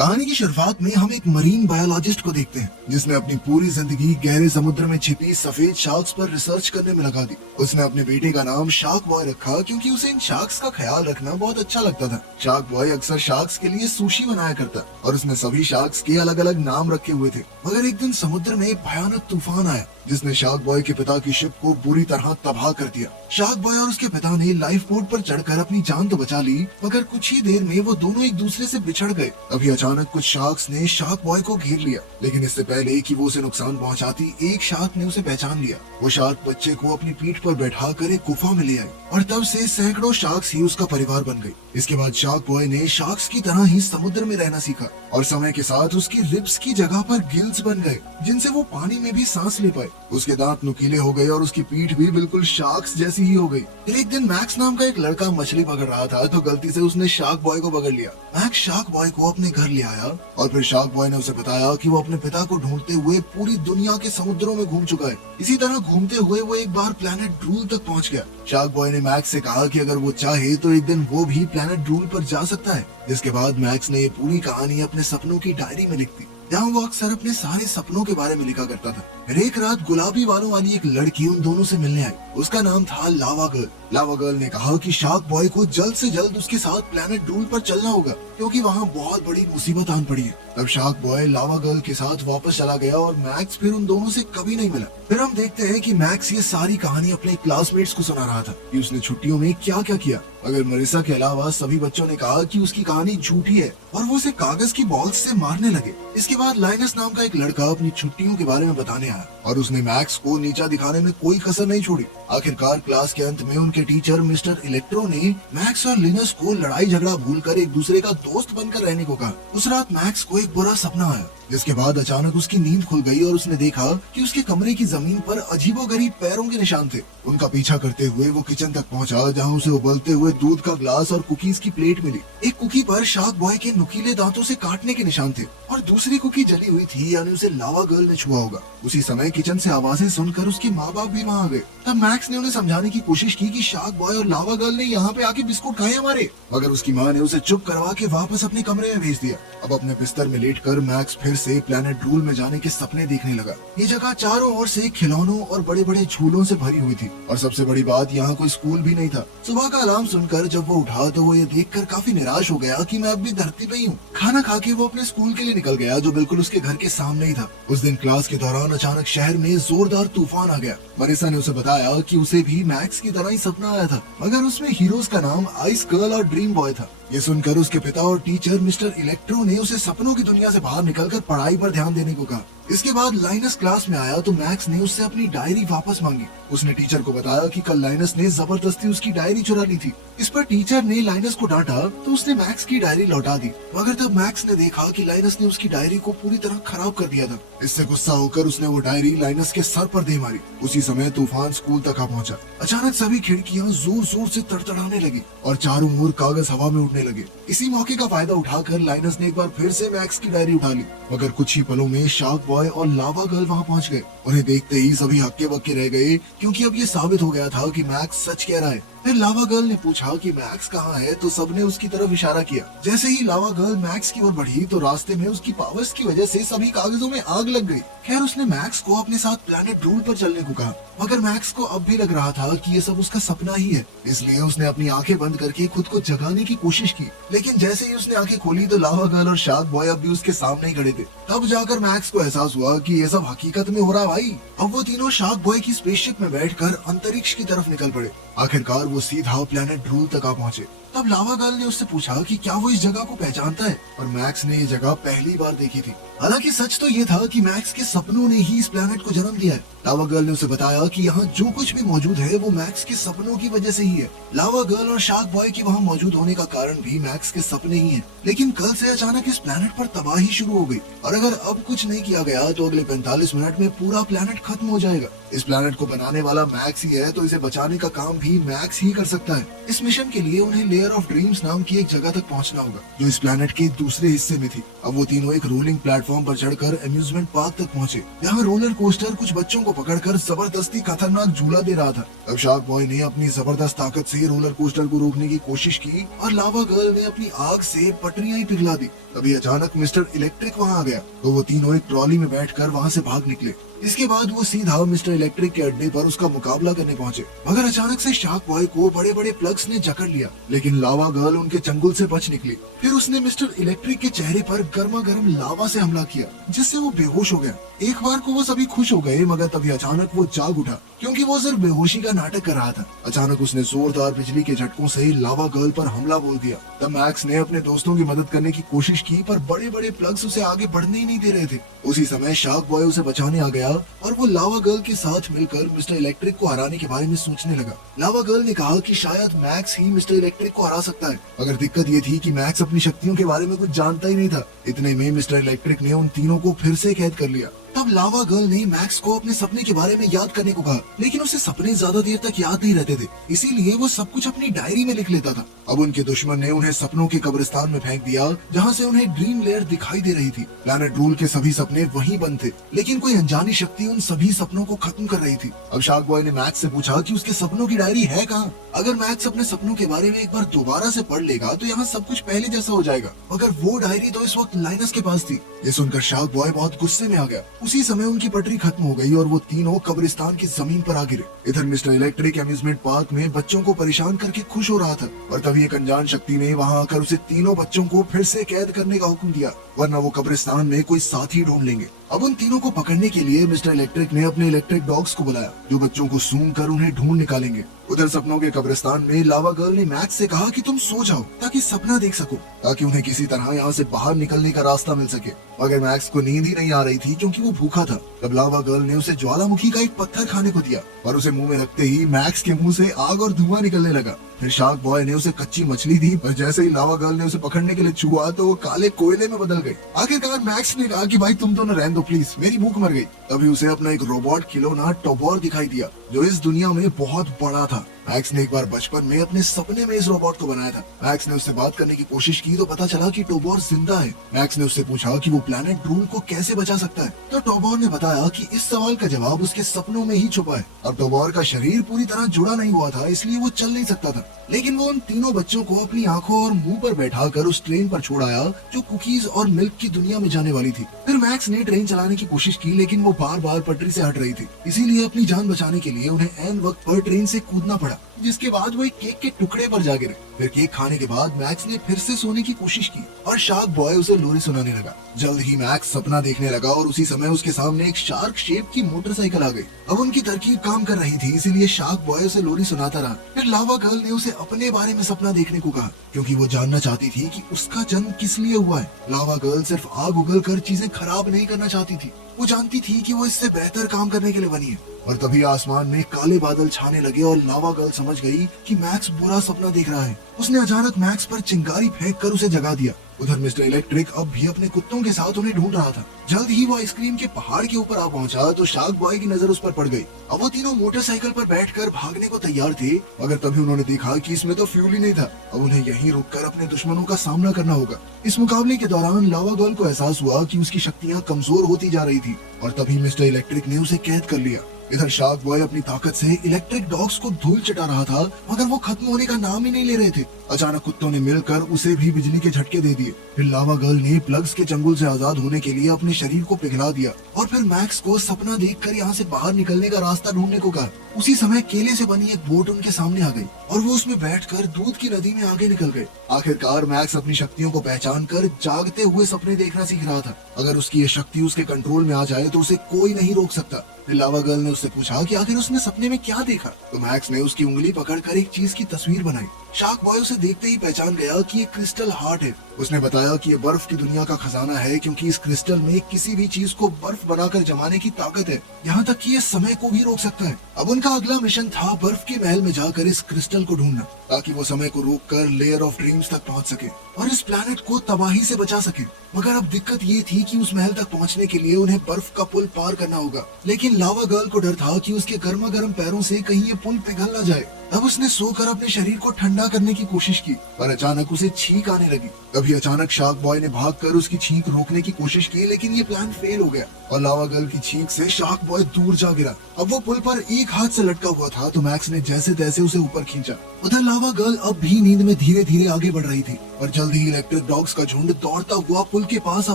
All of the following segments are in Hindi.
कहानी की शुरुआत में हम एक मरीन बायोलॉजिस्ट को देखते हैं जिसने अपनी पूरी जिंदगी गहरे समुद्र में छिपी सफेद शार्क्स पर रिसर्च करने में लगा दी। उसने अपने बेटे का नाम शार्क बॉय रखा क्योंकि उसे इन शार्क्स का ख्याल रखना बहुत अच्छा लगता था। शार्क बॉय अक्सर शार्क्स के लिए सुशी बनाया करता और उसने सभी शार्क्स के अलग अलग नाम रखे हुए थे। मगर एक दिन समुद्र में एक भयानक तूफान आया जिसने शार्क बॉय के पिता की शिप को बुरी तरह तबाह कर दिया। शार्क बॉय और उसके पिता ने लाइफ बोट पर चढ़कर अपनी जान तो बचा ली, मगर कुछ ही देर में वो दोनों एक दूसरे से बिछड़ गए। तभी अचानक कुछ शार्क्स ने शार्क बॉय को घेर लिया, लेकिन इससे पहले कि वो उसे नुकसान पहुंचाती, एक शार्क ने उसे पहचान लिया। वो शार्क बच्चे को अपनी पीठ पर बैठा कर एक गुफा में ले आई और तब से सैकड़ों शार्क्स ही उसका परिवार बन गई। इसके बाद शार्क बॉय ने शार्क्स की तरह ही समुद्र में रहना सीखा और समय के साथ उसकी रिब्स की जगह पर गिल्स बन गए जिनसे वो पानी में भी सांस ले पाए। उसके दांत नुकीले हो गए और उसकी पीठ भी बिल्कुल शार्क्स जैसी ही हो गई। फिर एक दिन मैक्स नाम का एक लड़का मछली पकड़ रहा था तो गलती से उसने शार्क बॉय को पकड़ लिया। मैक्स शार्क बॉय को अपने घर ले आया और फिर शार्क बॉय ने उसे बताया कि वो अपने पिता को ढूंढते हुए पूरी दुनिया के समुद्रों में घूम चुका है। इसी तरह घूमते हुए वो एक बार प्लेनेट ड्रूल तक पहुंच गया। शार्क बॉय ने मैक्स से कहा कि अगर वो चाहे तो एक दिन वो भी प्लेनेट ड्रूल पर जा सकता है। जिसके बाद मैक्स ने ये पूरी कहानी अपने सपनों की डायरी में लिख दी, जहाँ वो अक्सर अपने सारे सपनों के बारे में लिखा करता था। फिर एक रात गुलाबी बालों वाली एक लड़की उन दोनों से मिलने आई। उसका नाम था लावा गर्ल। लावा गर्ल ने कहा कि शार्क बॉय को जल्द से जल्द उसके साथ प्लेनेट ड्रूल पर चलना होगा क्योंकि वहाँ बहुत बड़ी मुसीबत आन पड़ी है। तब शार्क बॉय लावा गर्ल के साथ वापस चला गया और मैक्स फिर उन दोनों से कभी नहीं मिला। फिर हम देखते हैं कि मैक्स ये सारी कहानी अपने क्लासमेट्स को सुना रहा था कि उसने छुट्टियों में क्या क्या किया, मगर मरिसा के अलावा सभी बच्चों ने कहा कि उसकी कहानी झूठी है और वो उसे कागज की बॉल्स से मारने लगे। इसके बाद लाइनस नाम का एक लड़का अपनी छुट्टियों के बारे में बताने आया और उसने मैक्स को नीचा दिखाने में कोई कसर नहीं छोड़ी। आखिरकार क्लास के अंत में उनके टीचर मिस्टर इलेक्ट्रो ने मैक्स और लिनस को लड़ाई झगड़ा भूलकर एक दूसरे का दोस्त बनकर रहने को कहा। उस रात मैक्स को एक बुरा सपना आया जिसके बाद अचानक उसकी नींद खुल गई और उसने देखा कि उसके कमरे की जमीन पर अजीबोगरीब पैरों के निशान थे। उनका पीछा करते हुए वो किचन तक पहुंचा जहां उसे उबलते हुए दूध का ग्लास और कुकीज की प्लेट मिली। एक कुकी पर शार्क बॉय के नुकीले दांतों से काटने के निशान थे और दूसरी कुकी जली हुई थी, यानी उसे लावा गर्ल ने छुआ होगा। उसी समय किचन से आवाजें सुनकर उसके माँ बाप भी वहाँ आ गए। तब मैक्स ने उन्हें समझाने की कोशिश की कि शार्क बॉय और लावा गर्ल ने यहाँ पे आके बिस्कुट खाए हमारे, मगर उसकी माँ ने उसे चुप करवा के वापस अपने कमरे में भेज दिया। अब अपने बिस्तर में लेटकर मैक्स फिर से प्लेनेट ड्रूल में जाने के सपने देखने लगा। ये जगह चारों ओर से खिलौनों और बड़े बड़े झूलों से भरी हुई थी और सबसे बड़ी बात, यहाँ कोई स्कूल भी नहीं था। सुबह का अलार्म सुनकर जब वो उठा तो वो ये देखकर काफी निराश हो गया कि मैं अब भी धरती पे ही हूँ। खाना खा के वो अपने स्कूल के लिए निकल गया जो बिल्कुल उसके घर के सामने ही था। उस दिन क्लास के दौरान अचानक शहर में जोरदार तूफान आ गया। मनीषा ने उसे बताया कि उसे भी मैक्स की तरह ही सपना आया था, मगर उसमें हीरोज का नाम आइस गर्ल और ड्रीम बॉय था। ये सुनकर उसके पिता और टीचर मिस्टर इलेक्ट्रो ने उसे सपनों की दुनिया से बाहर निकलकर पढ़ाई पर ध्यान देने को कहा। इसके बाद लाइनस क्लास में आया तो मैक्स ने उससे अपनी डायरी वापस मांगी। उसने टीचर को बताया कि कल लाइनस ने जबरदस्ती उसकी डायरी चुरा ली थी। इस पर टीचर ने लाइनस को डांटा तो उसने मैक्स की डायरी लौटा दी, मगर तब मैक्स ने देखा कि लाइनस ने उसकी डायरी को पूरी तरह खराब कर दिया था। इससे गुस्सा होकर उसने वो डायरी लाइनस के सर पर दे मारी। उसी समय तूफान स्कूल तक आ पहुंचा। अचानक सभी खिड़कियां जोर जोर से तड़तड़ाने लगी और चारों ओर कागज हवा में उड़ने लगे। इसी मौके का फायदा उठाकर लाइनस ने एक बार फिर से मैक्स की डायरी उठा ली, मगर कुछ ही पलों में शार्क बॉय और लावा गर्ल वहाँ पहुँच गए। उन्हें देखते ही सभी हक्के बक्के रह गए क्योंकि अब ये साबित हो गया था कि मैक्स सच कह रहा है। फिर लावा गर्ल ने पूछा कि मैक्स कहाँ है तो सबने उसकी तरफ इशारा किया। जैसे ही लावा गर्ल मैक्स की ओर बढ़ी तो रास्ते में उसकी पावर्स की वजह से सभी कागजों में आग लग गई। खैर उसने मैक्स को अपने साथ प्लेनेट ड्रूल पर चलने को कहा, मगर मैक्स को अब भी लग रहा था कि ये सब उसका सपना ही है। इसलिए उसने अपनी आंखें बंद करके खुद को जगाने की कोशिश की, लेकिन जैसे ही उसने आंखें खोली तो लावा गर्ल और शार्क बॉय अब भी उसके सामने ही खड़े थे। तब जाकर मैक्स को एहसास हुआ कि ये सब हकीकत में हो रहा है भाई। अब वो तीनों शार्क बॉय की स्पेसशिप में बैठकर अंतरिक्ष की तरफ निकल पड़े। आखिरकार वो सीधा प्लेनेट ड्रूल तक आ पहुंचे। तब लावा गर्ल ने उससे पूछा कि क्या वो इस जगह को पहचानता है, और मैक्स ने ये जगह पहली बार देखी थी। हालांकि सच तो ये था कि मैक्स के सपनों ने ही इस प्लेनेट को जन्म दिया है। लावा गर्ल ने उसे बताया कि यहाँ जो कुछ भी मौजूद है वो मैक्स के सपनों की वजह से ही है। लावा गर्ल और शार्क बॉय के वहाँ मौजूद होने का कारण भी मैक्स के सपने ही है। लेकिन कल से अचानक इस प्लेनेट पर तबाही शुरू हो गई और अगर अब कुछ नहीं किया गया तो अगले 45 मिनट में पूरा प्लेनेट खत्म हो जाएगा। इस प्लेनेट को बनाने वाला मैक्स ही है तो इसे बचाने का काम भी मैक्स ही कर सकता है। इस मिशन के लिए उन्हें ले लेयर ऑफ ड्रीम्स नाम की एक जगह तक पहुंचना होगा जो इस प्लेनेट के दूसरे हिस्से में थी। अब वो तीनों एक रोलिंग प्लेटफॉर्म पर चढ़कर अम्यूजमेंट पार्क तक पहुंचे। यहाँ रोलर कोस्टर कुछ बच्चों को पकड़कर जबरदस्ती खतरनाक झूला दे रहा था। अब शार्क बॉय ने अपनी जबरदस्त ताकत से रोलर कोस्टर को रोकने की कोशिश की और लावा गर्ल ने अपनी आग से पटरियां ही पिघला दी। तभी अचानक मिस्टर इलेक्ट्रिक वहाँ आ गया तो वो तीनों एक ट्रॉली में बैठकर वहाँ से भाग निकले। इसके बाद वो सीधा मिस्टर इलेक्ट्रिक के अड्डे पर उसका मुकाबला करने पहुंचे, मगर अचानक से शार्क बॉय को बड़े बड़े प्लग्स ने जकड़ लिया, लेकिन लावा गर्ल उनके चंगुल से बच निकली। फिर उसने मिस्टर इलेक्ट्रिक के चेहरे पर गर्मा गर्म लावा से हमला किया, जिससे वो बेहोश हो गया। एक बार को वो सभी खुश हो गए, मगर तभी अचानक वो जाग उठा क्योंकि वो सिर्फ बेहोशी का नाटक कर रहा था। अचानक उसने जोरदार बिजली के झटकों से लावा गर्ल पर हमला बोल दिया। तब मैक्स ने अपने दोस्तों की मदद करने की कोशिश की, पर बड़े बड़े प्लग्स उसे आगे बढ़ने ही नहीं दे रहे थे। उसी समय शार्क बॉय उसे बचाने आ गया और वो लावा गर्ल के साथ मिलकर मिस्टर इलेक्ट्रिक को हराने के बारे में सोचने लगा। लावा गर्ल ने कहा कि शायद मैक्स ही मिस्टर इलेक्ट्रिक को हरा सकता है, मगर दिक्कत ये थी कि मैक्स अपनी शक्तियों के बारे में कुछ जानता ही नहीं था। इतने में मिस्टर इलेक्ट्रिक ने उन तीनों को फिर से कैद कर लिया। तब लावा गर्ल ने मैक्स को अपने सपने के बारे में याद करने को कहा, लेकिन उसे सपने ज्यादा देर तक याद नहीं रहते थे, इसीलिए वो सब कुछ अपनी डायरी में लिख लेता था। अब उनके दुश्मन ने उन्हें सपनों के कब्रिस्तान में फेंक दिया, जहाँ से उन्हें ड्रीम लेयर दिखाई दे रही थी। प्लैनेट रूल के सभी सपने वहीं बंद थे, लेकिन कोई अनजानी शक्ति उन सभी सपनों को खत्म कर रही थी। अब शार्क बॉय ने मैक्स से पूछा कि उसके सपनों की डायरी है कहाँ। अगर मैक्स अपने सपनों के बारे में एक बार दोबारा से पढ़ लेगा तो यहाँ सब कुछ पहले जैसा हो जाएगा, मगर वो डायरी तो इस वक्त लाइनस के पास थी। ये सुनकर शार्क बॉय बहुत गुस्से में आ गया। उसी समय उनकी पटरी खत्म हो गई और वो तीनों कब्रिस्तान की जमीन पर आ गिरे। इधर मिस्टर इलेक्ट्रिक अम्यूजमेंट पार्क में बच्चों को परेशान करके खुश हो रहा था, और तभी एक अनजान शक्ति ने वहाँ आकर उसे तीनों बच्चों को फिर से कैद करने का हुक्म दिया, वरना वो कब्रिस्तान में कोई साथी ढूंढ लेंगे। अब उन तीनों को पकड़ने के लिए मिस्टर इलेक्ट्रिक ने अपने इलेक्ट्रिक डॉग्स को बुलाया, जो बच्चों को सूंघ कर उन्हें ढूंढ निकालेंगे। उधर सपनों के कब्रिस्तान में लावा गर्ल ने मैक्स से कहा कि तुम सो जाओ ताकि सपना देख सको, ताकि उन्हें किसी तरह यहाँ से बाहर निकलने का रास्ता मिल सके। मगर मैक्स को नींद ही नहीं आ रही थी क्योंकि वो भूखा था। तब लावा गर्ल ने उसे ज्वालामुखी का एक पत्थर खाने को दिया, और उसे मुंह में रखते ही मैक्स के मुंह से आग और धुआं निकलने लगा। फिर शार्क बॉय ने उसे कच्ची मछली दी, पर जैसे ही लावा गर्ल ने उसे पकड़ने के लिए छुआ तो वो काले कोयले में बदल गई। आखिरकार मैक्स ने कहा कि भाई तुम तो न रहने दो प्लीज, मेरी भूख मर गई। तभी उसे अपना एक रोबोट खिलौना टोबोर दिखाई दिया, जो इस दुनिया में बहुत बड़ा था। मैक्स ने एक बार बचपन में अपने सपने में इस रोबोट को बनाया था। मैक्स ने उससे बात करने की कोशिश की तो पता चला कि टोबोर जिंदा है। मैक्स ने उससे पूछा कि वो प्लैनेट ड्रूल को कैसे बचा सकता है, तो टोबोर ने बताया कि इस सवाल का जवाब उसके सपनों में ही छुपा है। अब टोबोर का शरीर पूरी तरह जुड़ा नहीं हुआ था, इसलिए वो चल नहीं सकता था, लेकिन वो उन तीनों बच्चों को अपनी आंखों और मुंह पर बैठाकर उस ट्रेन पर छोड़ आया जो कुकीज और मिल्क की दुनिया में जाने वाली थी। फिर मैक्स ने ट्रेन चलाने की कोशिश की, लेकिन वो बार बार पटरी से हट रही थी, इसीलिए अपनी जान बचाने के लिए उन्हें ऐन वक्त पर ट्रेन से कूदना पड़ा, जिसके बाद वो एक केक के टुकड़े पर जा गिरे। फिर केक खाने के बाद मैक्स ने फिर से सोने की कोशिश की और शार्क बॉय उसे लोरी सुनाने लगा। जल्द ही मैक्स सपना देखने लगा और उसी समय उसके सामने एक शार्क शेप की मोटरसाइकिल आ गई। अब उनकी तरकीब काम कर रही थी, इसीलिए शार्क बॉय उसे लोरी सुनाता रहा। फिर लावा गर्ल ने उसे अपने बारे में सपना देखने को कहा, क्योंकि वो जानना चाहती थी कि उसका जन्म किस लिए हुआ है। लावा गर्ल सिर्फ आग उगल कर चीजें खराब नहीं करना चाहती थी, वो जानती थी कि वो इससे बेहतर काम करने के लिए बनी है। और तभी आसमान में काले बादल छाने लगे और लावा गर्ल समझ गई कि मैक्स बुरा सपना देख रहा है। उसने अचानक मैक्स पर चिंगारी फेंककर उसे जगा दिया। उधर मिस्टर इलेक्ट्रिक अब भी अपने कुत्तों के साथ उन्हें ढूंढ रहा था। जल्द ही वो आइसक्रीम के पहाड़ के ऊपर आ पहुंचा तो शार्क बॉय की नजर उस पर पड़ गई। अब वो तीनों मोटरसाइकिल पर बैठकर भागने को तैयार थे, मगर तभी उन्होंने देखा कि इसमें तो फ्यूल ही नहीं था। अब उन्हें यहीं रुककर अपने दुश्मनों का सामना करना होगा। इस मुकाबले के दौरान लावा गर्ल को एहसास हुआ कि उसकी शक्तियाँ कमजोर होती जा रही थी, और तभी मिस्टर इलेक्ट्रिक ने उसे कैद कर लिया। इधर शार्क बॉय अपनी ताकत से इलेक्ट्रिक डॉग्स को धूल चटा रहा था, मगर वो खत्म होने का नाम ही नहीं ले रहे थे। अचानक कुत्तों ने मिलकर उसे भी बिजली के झटके दे दिए। फिर लावा गर्ल ने प्लग्स के चंगुल से आजाद होने के लिए अपने शरीर को पिघला दिया, और फिर मैक्स को सपना देखकर यहाँ से बाहर निकलने का रास्ता ढूंढने को कहा। उसी समय केले से बनी एक बोट उनके सामने आ गई, और वो उसमें बैठकर दूध की नदी में आगे निकल गए। आखिरकार मैक्स अपनी शक्तियों को पहचान कर जागते हुए सपने देखना सीख रहा था। अगर उसकी ये शक्ति उसके कंट्रोल में आ जाए तो उसे कोई नहीं रोक सकता। फिर लावा गर्ल ने उससे पूछा कि आखिर उसने सपने में क्या देखा, तो मैक्स ने उसकी उंगली पकड़कर एक चीज की तस्वीर बनाई। शार्क बॉय उसे देखते ही पहचान गया कि ये क्रिस्टल हार्ट है। उसने बताया कि ये बर्फ की दुनिया का खजाना है, क्योंकि इस क्रिस्टल में किसी भी चीज को बर्फ बनाकर जमाने की ताकत है, यहाँ तक कि ये समय को भी रोक सकता है। अब उनका अगला मिशन था बर्फ के महल में जाकर इस क्रिस्टल को ढूंढना, ताकि वो समय को रोककर लेयर ऑफ ड्रीम्स तक पहुंच सके और इस प्लैनेट को तबाही से बचा सके। मगर अब दिक्कत ये थी कि उस महल तक पहुंचने के लिए उन्हें बर्फ का पुल पार करना होगा, लेकिन लावा गर्ल को डर था कि उसके गर्मा गर्म पैरों से कहीं ये पुल पिघल न जाए। तब उसने सोकर अपने शरीर को ठंडा करने की कोशिश की, पर अचानक उसे छींक आने लगी। तभी अचानक शार्क बॉय ने भागकर उसकी छींक रोकने की कोशिश की, लेकिन ये प्लान फेल हो गया और लावा गर्ल की छींक से शार्क बॉय दूर जा गिरा। अब वो पुल पर एक हाथ से लटका हुआ था, तो मैक्स ने जैसे तैसे उसे ऊपर खींचा। उधर लावा गर्ल अब भी नींद में धीरे धीरे आगे बढ़ रही थी और जल्द ही इलेक्ट्रिक डॉग्स का झुंड दौड़ता हुआ पुल के पास आ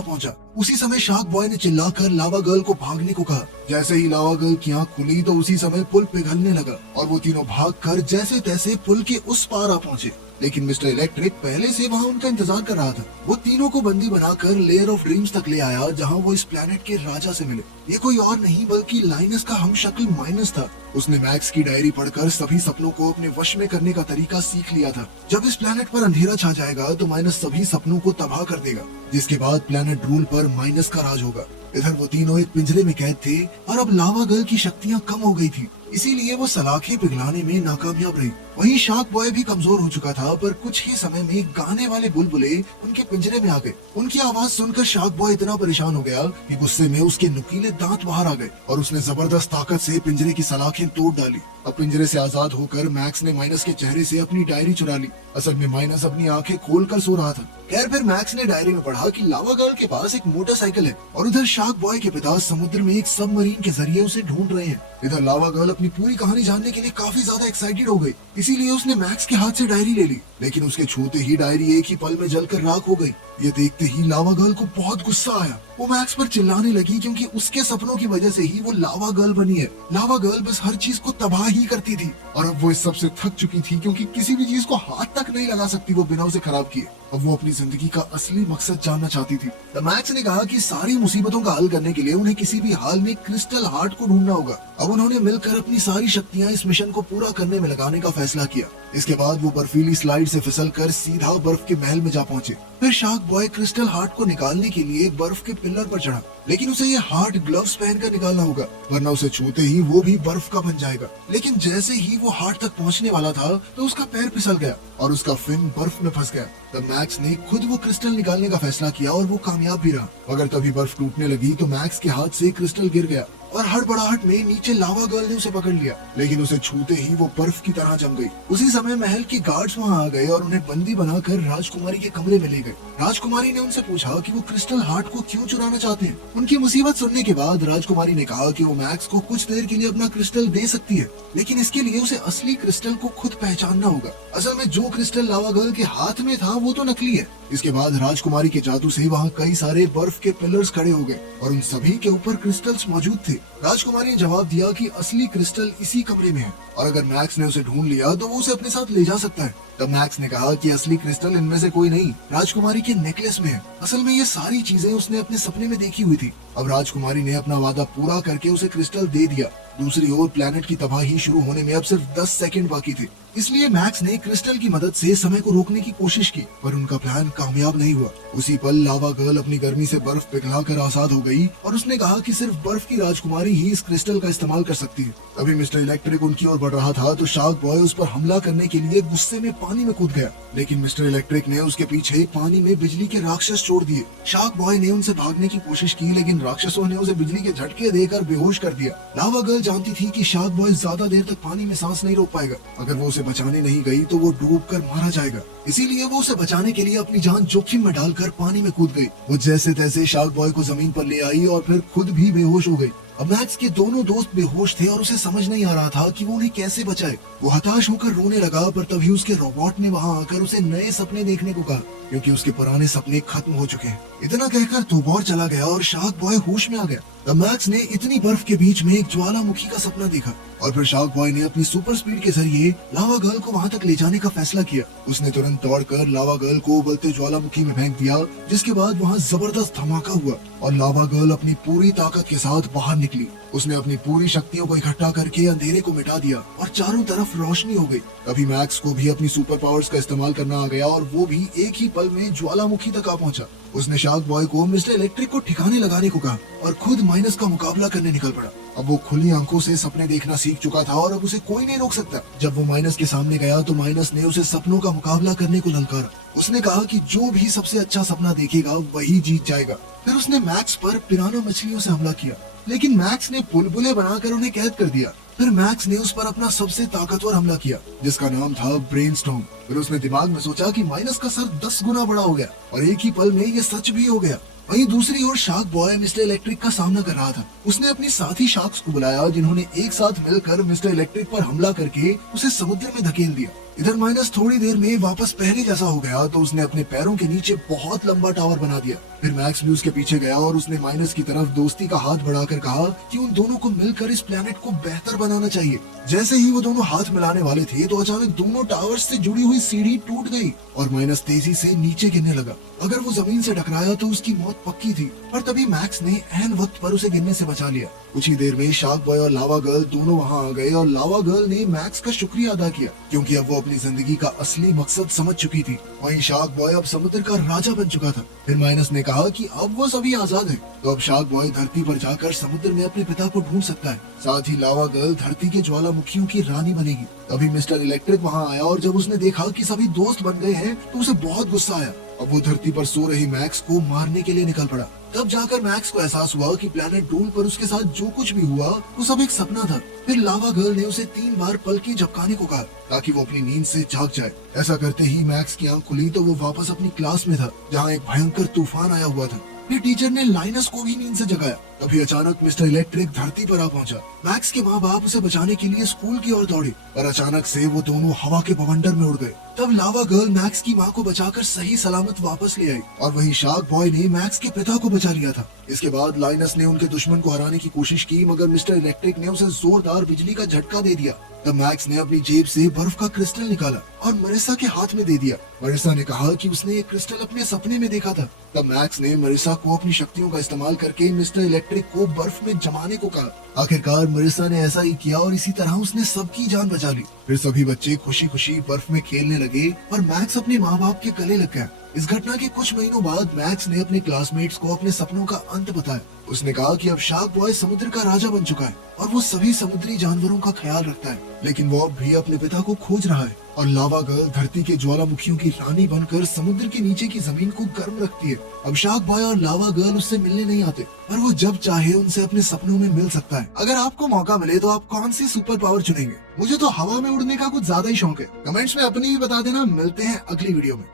पहुंचा। उसी समय शार्क बॉय ने चिल्लाकर लावा गर्ल को भागने को कहा। जैसे ही लावा गर्ल की आंख खुली तो उसी समय पुल पिघलने लगा और वो तीनों भागकर जैसे तैसे पुल के उस पार आ पहुंचे। लेकिन मिस्टर इलेक्ट्रिक पहले से वहाँ उनका इंतजार कर रहा था। वो तीनों को बंदी बनाकर लेयर ऑफ ड्रीम्स तक ले आया, जहाँ वो इस प्लेनेट के राजा से मिले। ये कोई और नहीं बल्कि लाइनस का हमशक्ल माइनस था। उसने मैक्स की डायरी पढ़कर सभी सपनों को अपने वश में करने का तरीका सीख लिया था। जब इस प्लेनेट पर अंधेरा छा जाएगा तो माइनस सभी सपनों को तबाह कर देगा, जिसके बाद प्लेनेट रूल पर माइनस का राज होगा। इधर वो तीनों एक पिंजरे में कैद थे और अब लावा गर्ल की शक्तियाँ कम हो गई थी, इसीलिए वो सलाखें पिघलाने में नाकामयाब रही। वहीं शार्क बॉय भी कमजोर हो चुका था, पर कुछ ही समय में गाने वाले बुलबुले उनके पिंजरे में आ गए। उनकी आवाज सुनकर शार्क बॉय इतना परेशान हो गया कि गुस्से में उसके नुकीले दांत बाहर आ गए और उसने जबरदस्त ताकत से पिंजरे की सलाखें तोड़ डाली। अब पिंजरे से आजाद होकर मैक्स ने माइनस के चेहरे से अपनी डायरी चुरा ली। असल में माइनस अपनी आंखें खोलकर सो रहा था। खैर, फिर मैक्स ने डायरी में पढ़ा कि लावा गर्ल के पास एक मोटरसाइकिल है और उधर शार्क बॉय के पिता समुद्र में एक सबमरीन के जरिए उसे ढूंढ रहे हैं। इधर लावा गर्ल अपनी पूरी कहानी जानने के लिए काफी ज्यादा एक्साइटेड हो गई, इसीलिए उसने मैक्स के हाथ से डायरी ले ली। लेकिन उसके छूते ही डायरी एक ही पल में जलकर राख हो गई। ये देखते ही लावा गर्ल को बहुत गुस्सा आया। वो मैक्स पर चिल्लाने लगी क्योंकि उसके सपनों की वजह से ही वो लावा गर्ल बनी है। लावा गर्ल बस हर चीज को तबाह ही करती थी और अब वो इस सब से थक चुकी थी, क्योंकि किसी भी चीज को हाथ तक नहीं लगा सकती वो बिना उसे खराब किए। अब वो अपनी जिंदगी का असली मकसद जानना चाहती थी। तो मैक्स ने कहा कि सारी मुसीबतों का हल करने के लिए उन्हें किसी भी हाल में क्रिस्टल हार्ट को ढूंढना होगा। अब उन्होंने मिलकर अपनी सारी शक्तियां इस मिशन को पूरा करने में लगाने का फैसला किया। इसके बाद वो बर्फीली स्लाइड से फिसलकर सीधा बर्फ के महल में जा पहुंचे। फिर शार्क बॉय क्रिस्टल हार्ट को निकालने के लिए बर्फ के पिलर पर चढ़ा, लेकिन उसे ये हार्ट ग्लव्स पहनकर निकालना होगा, वरना उसे छूते ही वो भी बर्फ का बन जाएगा। लेकिन जैसे ही वो हार्ट तक पहुंचने वाला था तो उसका पैर फिसल गया और उसका फिन बर्फ में फंस गया। तब मैक्स ने खुद वो क्रिस्टल निकालने का फैसला किया और वो कामयाब भी रहा। मगर तभी बर्फ टूटने लगी तो मैक्स के हाथ से क्रिस्टल गिर गया और हड़बड़ाहट में नीचे लावा गर्ल ने उसे पकड़ लिया, लेकिन उसे छूते ही वो बर्फ की तरह जम गई। उसी समय महल के गार्ड्स वहाँ आ गए और उन्हें बंदी बनाकर राजकुमारी के कमरे में ले गए। राजकुमारी ने उनसे पूछा कि वो क्रिस्टल हार्ट को क्यों चुराना चाहते हैं। उनकी मुसीबत सुनने के बाद राजकुमारी ने कहा कि वो मैक्स को कुछ देर के लिए अपना क्रिस्टल दे सकती है, लेकिन इसके लिए उसे असली क्रिस्टल को खुद पहचानना होगा। असल में जो क्रिस्टल लावा गर्ल के हाथ में था वो तो नकली है। इसके बाद राजकुमारी के जादू से वहाँ कई सारे बर्फ के पिलर्स खड़े हो गए और उन सभी के ऊपर क्रिस्टल्स मौजूद थे। राजकुमारी ने जवाब दिया कि असली क्रिस्टल इसी कमरे में है और अगर मैक्स ने उसे ढूंढ लिया तो वो उसे अपने साथ ले जा सकता है। तब मैक्स ने कहा कि असली क्रिस्टल इनमें से कोई नहीं, राजकुमारी के नेकलेस में है। असल में ये सारी चीजें उसने अपने सपने में देखी हुई थी। अब राजकुमारी ने अपना वादा पूरा करके उसे क्रिस्टल दे दिया। दूसरी ओर प्लेनेट की तबाही शुरू होने में अब सिर्फ 10 सेकंड बाकी थे, इसलिए मैक्स ने क्रिस्टल की मदद से समय को रोकने की कोशिश की, पर उनका प्लान कामयाब नहीं हुआ। उसी पल लावा गर्ल अपनी गर्मी से बर्फ पिघलाकर आजाद हो गई और उसने कहा कि सिर्फ बर्फ की राजकुमारी ही इस क्रिस्टल का इस्तेमाल कर सकती है। अभी मिस्टर इलेक्ट्रिक उनकी ओर बढ़ रहा था तो शार्क बॉय उस पर हमला करने के लिए गुस्से में पानी में कूद गया, लेकिन मिस्टर इलेक्ट्रिक ने उसके पीछे पानी में बिजली के राक्षस छोड़ दिए। शार्क बॉय ने उनसे भागने की कोशिश की, लेकिन राक्षसों ने उसे बिजली के झटके देकर बेहोश कर दिया। लावा गर्ल जानती थी कि शार्क बॉय ज्यादा देर तक पानी में सांस नहीं रोक पाएगा। अगर वो उसे बचाने नहीं गई तो वो डूबकर मारा जाएगा, इसीलिए वो उसे बचाने के लिए अपनी जान जोखिम में डालकर पानी में कूद गई। वो जैसे तैसे शार्क बॉय को जमीन पर ले आई और फिर खुद भी बेहोश हो गई। अब मैक्स के दोनों दोस्त बेहोश थे और उसे समझ नहीं आ रहा था कि वो उन्हें कैसे बचाए। वो हताश होकर रोने लगा, पर तभी उसके रोबोट ने वहाँ आकर उसे नए सपने देखने को कहा, क्योंकि उसके पुराने सपने खत्म हो चुके हैं। इतना कहकर तोबौर चला गया और शार्क बॉय होश में आ गया। तब मैक्स ने इतनी बर्फ के बीच में एक ज्वालामुखी का सपना देखा और फिर शार्क बॉय ने अपनी सुपर स्पीड के जरिए लावा गर्ल को वहाँ तक ले जाने का फैसला किया। उसने तुरंत दौड़कर लावा गर्ल को उबलते ज्वालामुखी में फेंक दिया, जिसके बाद वहाँ जबरदस्त धमाका हुआ और लावा गर्ल अपनी पूरी ताकत के साथ बाहर निकली। उसने अपनी पूरी शक्तियों को इकट्ठा करके अंधेरे को मिटा दिया और चारों तरफ रोशनी हो गई। तभी मैक्स को भी अपनी सुपर पावर्स का इस्तेमाल करना आ गया और वो भी एक ही पल में ज्वालामुखी तक आ पहुंचा। उसने शार्क बॉय को मिस्टर इलेक्ट्रिक को ठिकाने लगाने को कहा और खुद माइनस का मुकाबला करने निकल पड़ा। अब वो खुली आंखों से सपने देखना सीख चुका था और अब उसे कोई नहीं रोक सकता। जब वो माइनस के सामने गया तो माइनस ने उसे सपनों का मुकाबला करने को ललकारा। उसने कहा कि जो भी सबसे अच्छा सपना देखेगा वही जीत जाएगा। फिर उसने मैक्स पर पिराना मछलियों से हमला किया, लेकिन मैक्स ने बुलबुले बनाकर उन्हें कैद कर दिया। फिर मैक्स ने उस पर अपना सबसे ताकतवर हमला किया, जिसका नाम था ब्रेनस्टॉर्म। फिर उसने दिमाग में सोचा कि माइनस का सर 10 गुना बड़ा हो गया, और एक ही पल में ये सच भी हो गया। वहीं दूसरी ओर शार्क बॉय मिस्टर इलेक्ट्रिक का सामना कर रहा था। उसने अपने साथी शार्क्स को बुलाया, जिन्होंने एक साथ मिलकर मिस्टर इलेक्ट्रिक पर हमला करके उसे समुद्र में धकेल दिया। इधर माइनस थोड़ी देर में वापस पहले जैसा हो गया, तो उसने अपने पैरों के नीचे बहुत लंबा टावर बना दिया। फिर मैक्स भी उसके पीछे गया और उसने माइनस की तरफ दोस्ती का हाथ बढ़ाकर कहा कि उन दोनों को मिलकर इस प्लेनेट को बेहतर बनाना चाहिए। जैसे ही वो दोनों हाथ मिलाने वाले थे, तो अचानक दोनों टावर्स से जुड़ी हुई सीढ़ी टूट गई और माइनस तेजी से नीचे गिरने लगा। अगर वो जमीन से टकराया तो उसकी मौत पक्की थी, पर तभी मैक्स ने ऐन वक्त पर उसे गिरने से बचा लिया। कुछ ही देर में शार्क बॉय और लावा गर्ल दोनों वहाँ आ गए और लावा गर्ल ने मैक्स का शुक्रिया अदा किया, क्योंकि अब वो अपनी जिंदगी का असली मकसद समझ चुकी थी। वहीं शार्क बॉय अब समुद्र का राजा बन चुका था। फिर माइनस ने कहा कि अब वो सभी आजाद है, तो अब शार्क बॉय धरती पर जाकर समुद्र में अपने पिता को ढूंढ सकता है। साथ ही लावा गर्ल धरती के ज्वालामुखियों की रानी बनेगी। तभी मिस्टर इलेक्ट्रिक वहाँ आया और जब उसने देखा कि सभी दोस्त बन गए हैं, तो उसे बहुत गुस्सा आया। अब वो धरती पर सो रही मैक्स को मारने के लिए निकल पड़ा। तब जाकर मैक्स को एहसास हुआ कि प्लेनेट डूल पर उसके साथ जो कुछ भी हुआ वो सब एक सपना था। फिर लावा गर्ल ने उसे 3 बार पलकें झपकाने को कहा, ताकि वो अपनी नींद से जाग जाए। ऐसा करते ही मैक्स की आंख खुली तो वो वापस अपनी क्लास में था, जहाँ एक भयंकर तूफान आया हुआ था। फिर टीचर ने लाइनस को भी नींद से जगाया। तभी अचानक मिस्टर इलेक्ट्रिक धरती पर आ पहुंचा। मैक्स के माँ बाप उसे बचाने के लिए स्कूल की ओर दौड़े, पर अचानक से वो दोनों हवा के बवंडर में उड़ गए। तब लावा गर्ल मैक्स की माँ को बचाकर सही सलामत वापस ले आई, और वहीं शार्क बॉय ने मैक्स के पिता को बचा लिया था। इसके बाद लाइनस ने उनके दुश्मन को हराने की कोशिश की, मगर मिस्टर इलेक्ट्रिक ने उसे जोरदार बिजली का झटका दे दिया। तब मैक्स ने अपनी जेब से बर्फ का क्रिस्टल निकाला और मरिसा के हाथ में दे दिया। मरिसा ने कहा कि उसने ये क्रिस्टल अपने सपने में देखा था। तब मैक्स ने मरिसा को अपनी शक्तियों का इस्तेमाल करके मिस्टर इलेक्ट्रिक को बर्फ में जमाने को कहा। आखिरकार मरिसा ने ऐसा ही किया और इसी तरह उसने सबकी जान बचा ली। फिर सभी बच्चे खुशी खुशी बर्फ में खेलने लगे और मैक्स अपने माँ बाप के गले लग गया। इस घटना के कुछ महीनों बाद मैक्स ने अपने क्लासमेट्स को अपने सपनों का अंत बताया। उसने कहा कि अब शार्क बॉय समुद्र का राजा बन चुका है और वो सभी समुद्री जानवरों का ख्याल रखता है, लेकिन वो अब भी अपने पिता को खोज रहा है। और लावा गर्ल धरती के ज्वालामुखियों की रानी बनकर समुद्र के नीचे की जमीन को गर्म रखती है। अब शार्क बॉय और लावा गर्ल उससे मिलने नहीं आते, पर वो जब चाहे उनसे अपने सपनों में मिल सकता है। अगर आपको मौका मिले तो आप कौन सी सुपर पावर चुनेंगे? मुझे तो हवा में उड़ने का कुछ ज्यादा ही शौक है। कमेंट्स में अपनी भी बता देना। मिलते हैं अगली वीडियो में।